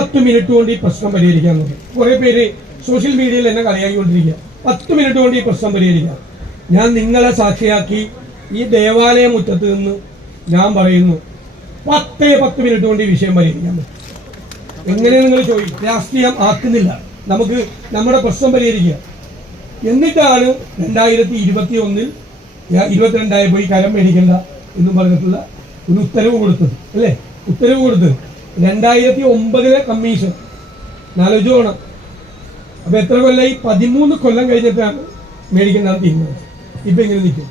10 minute കൊണ്ട് ഈ പ്രശ്നം പരിഹരിക്കാൻ നോക്കി. കുറെ പേര് സോഷ്യൽ മീഡിയയിൽ എന്നെ കളിയാക്കിക്കൊണ്ടിരിക്കുക. 10 മിനിറ്റ് കൊണ്ട് ഈ പ്രശ്നം പരിഹരിക്കാം. ഞാൻ നിങ്ങളെ സാക്ഷിയാക്കി ഈ ദേവാലയ മുറ്റത്ത് നിന്ന് ഞാൻ പറയുന്നു 10 മിനിറ്റ് കൊണ്ട് ഈ വിഷയം പരിഹരിക്കാൻ പറ്റും. എങ്ങനെ നിങ്ങൾ ചോദിക്കും? രാഷ്ട്രീയം ആക്കുന്നില്ല, നമുക്ക് നമ്മുടെ പ്രശ്നം പരിഹരിക്കുക. എന്നിട്ടാണ് 2021 22 കരം മേടിക്കണ്ട എന്നും പറഞ്ഞിട്ടുള്ള ഒരു ഉത്തരവ് കൊടുത്തത് അല്ലേ? ഉത്തരവ് കൊടുത്തത് 2009 കമ്മീഷൻ ആലോചിച്ച് പോകണം. അപ്പൊ എത്ര കൊല്ലമായി? 13 കൊല്ലം കഴിഞ്ഞിട്ടാണ് മേടിക്കേണ്ടത് തീരുമാനിച്ചത്. ഇപ്പൊ ഇങ്ങനെ നിൽക്കും.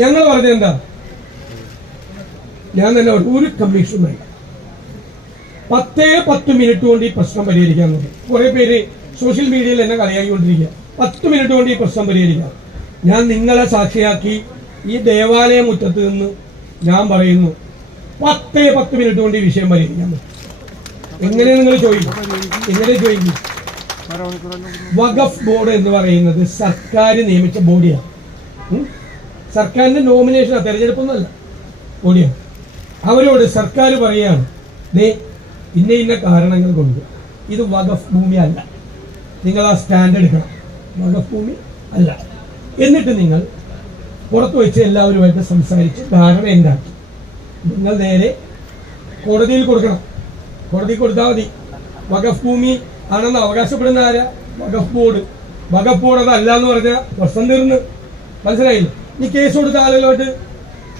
ഞങ്ങൾ പറഞ്ഞത് എന്താ? ഞാൻ തന്നെ ഒരു കമ്മീഷൻ വേണ്ട, 10 മിനിറ്റ് കൊണ്ട് ഈ പ്രശ്നം പരിഹരിക്കാൻ നോക്കി. കുറെ പേര് സോഷ്യൽ മീഡിയയിൽ എന്നെ കളിയാക്കിക്കൊണ്ടിരിക്കുക. 10 മിനിറ്റ് കൊണ്ട് ഈ പ്രശ്നം പരിഹരിക്കാം. ഞാൻ നിങ്ങളെ സാക്ഷിയാക്കി ഈ ദേവാലയ മുറ്റത്ത് നിന്ന് ഞാൻ പറയുന്നു 10 മിനിറ്റ് കൊണ്ട് ഈ വിഷയം പരിഹരിക്കാൻ പറ്റും. എങ്ങനെ നിങ്ങൾ ചോദിക്കും? എങ്ങനെ ചോദിക്കും? വഖഫ് ബോർഡ് എന്ന് പറയുന്നത് സർക്കാർ നിയമിച്ച ബോഡിയാണ്. സർക്കാരിന്റെ നോമിനേഷനാണ്, തെരഞ്ഞെടുപ്പൊന്നുമല്ല, ബോഡിയാണ്. അവരോട് സർക്കാർ പറയുകയാണ്, ഇന്ന കാരണങ്ങൾ കൊണ്ട് ഇത് വഖഫ് ഭൂമി അല്ല, നിങ്ങൾ ആ സ്റ്റാൻഡ് എടുക്കണം, വഖഫ് ഭൂമി അല്ല. എന്നിട്ട് നിങ്ങൾ പുറത്തു വെച്ച് എല്ലാവരുമായിട്ട് സംസാരിച്ച് ധാരണ ഉണ്ടാക്കി നിങ്ങൾ നേരെ കോടതിയിൽ കൊടുക്കണം. കോടതിയിൽ കൊടുത്താൽ മതി. വഖഫ് ഭൂമി ആണെന്ന് അവകാശപ്പെടുന്ന ആരാ? വഖഫ് ബോർഡ്. വഖഫ് ബോർഡ് അതല്ല എന്ന് പറഞ്ഞാൽ പ്രശ്നം തീർന്ന്. മനസ്സിലായില്ല? ഈ കേസ് കൊടുത്ത ആളുകളുമായിട്ട്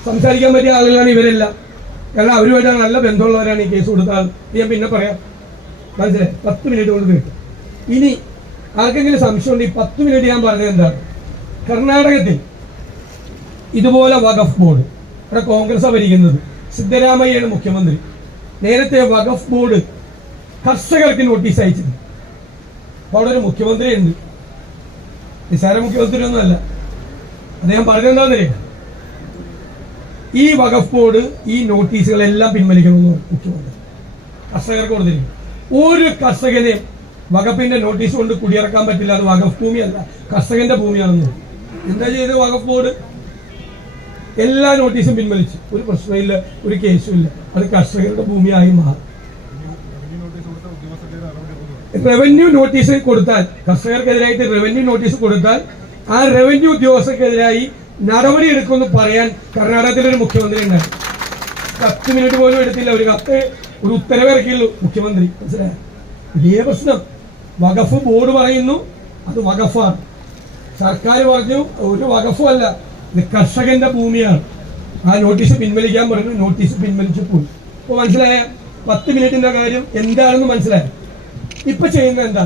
സംസാരിക്കാൻ പറ്റിയ ആളുകളാണ് ഇവരെല്ലാം. കാരണം അവരുമായിട്ടാണ് നല്ല ബന്ധമുള്ളവരാണ് ഈ കേസ് കൊടുത്ത ആൾ. ഞാൻ പിന്നെ പറയാം. മനസ്സിലായി? 10 മിനിറ്റ് കൊണ്ട് കിട്ടും. ഇനി ആർക്കെങ്കിലും സംശയമുണ്ട് ഈ 10 മിനിറ്റ് ഞാൻ പറഞ്ഞത് എന്താണ്? കർണാടകത്തിൽ ഇതുപോലെ വഖഫ് ബോർഡ്, ഇവിടെ കോൺഗ്രസ് ഭരിക്കുന്നത്, സിദ്ധരാമയ്യാണ് മുഖ്യമന്ത്രി. നേരത്തെ വഖഫ് ബോർഡ് കർഷകർക്ക് നോട്ടീസ് അയച്ചത്. അപ്പൊ അവിടെ ഒരു മുഖ്യമന്ത്രി ഉണ്ട്, നിസ്സാര മുഖ്യമന്ത്രി ഒന്നുമല്ല. അദ്ദേഹം പറഞ്ഞെന്താന്നറിയാം? ഈ വഖഫ് ബോർഡ് ഈ നോട്ടീസുകളെല്ലാം പിൻവലിക്കണമെന്ന് മുഖ്യമന്ത്രി കർഷകർക്ക് കൊടുത്തിരിക്കും. ഒരു കർഷകനെയും വഖഫിന്റെ നോട്ടീസ് കൊണ്ട് കുടിയിറക്കാൻ പറ്റില്ല, അത് വഖഫ് ഭൂമിയല്ല, കർഷകന്റെ ഭൂമിയാണെന്ന്. എന്താ ചെയ്ത് വഖഫ് ബോർഡ്? എല്ലാ നോട്ടീസും പിൻവലിച്ചു. ഒരു പ്രശ്നമില്ല, ഒരു കേസും ഇല്ല, അത് കർഷകരുടെ ഭൂമിയായി മാറും. റവന്യൂ നോട്ടീസ് കൊടുത്താൽ, കർഷകർക്കെതിരായിട്ട് റവന്യൂ നോട്ടീസ് കൊടുത്താൽ ആ റവന്യൂ ഉദ്യോഗസ്ഥർക്കെതിരായി നടപടി എടുക്കുമെന്ന് പറയാൻ കർണാടകത്തിലൊരു മുഖ്യമന്ത്രി ഉണ്ടായി. 10 മിനിറ്റ് പോലും എടുത്തില്ല, ഒരു കത്ത്, ഒരു ഉത്തരവ് ഇറക്കിയുള്ളൂ മുഖ്യമന്ത്രി. മനസ്സിലായ? വലിയ പ്രശ്നം. വഖഫ് ബോർഡ് പറയുന്നു അത് വഖഫാണ്, സർക്കാർ പറഞ്ഞു ഒരു വഖഫും അല്ല, ഇത് കർഷകന്റെ ഭൂമിയാണ്. ആ നോട്ടീസ് പിൻവലിക്കാൻ പറഞ്ഞു, നോട്ടീസ് പിൻവലിച്ചു പോയി. അപ്പൊ മനസ്സിലായ 10 മിനിറ്റിന്റെ കാര്യം എന്താണെന്ന് മനസ്സിലായ? ഇപ്പൊ ചെയ്യുന്നത് എന്താ?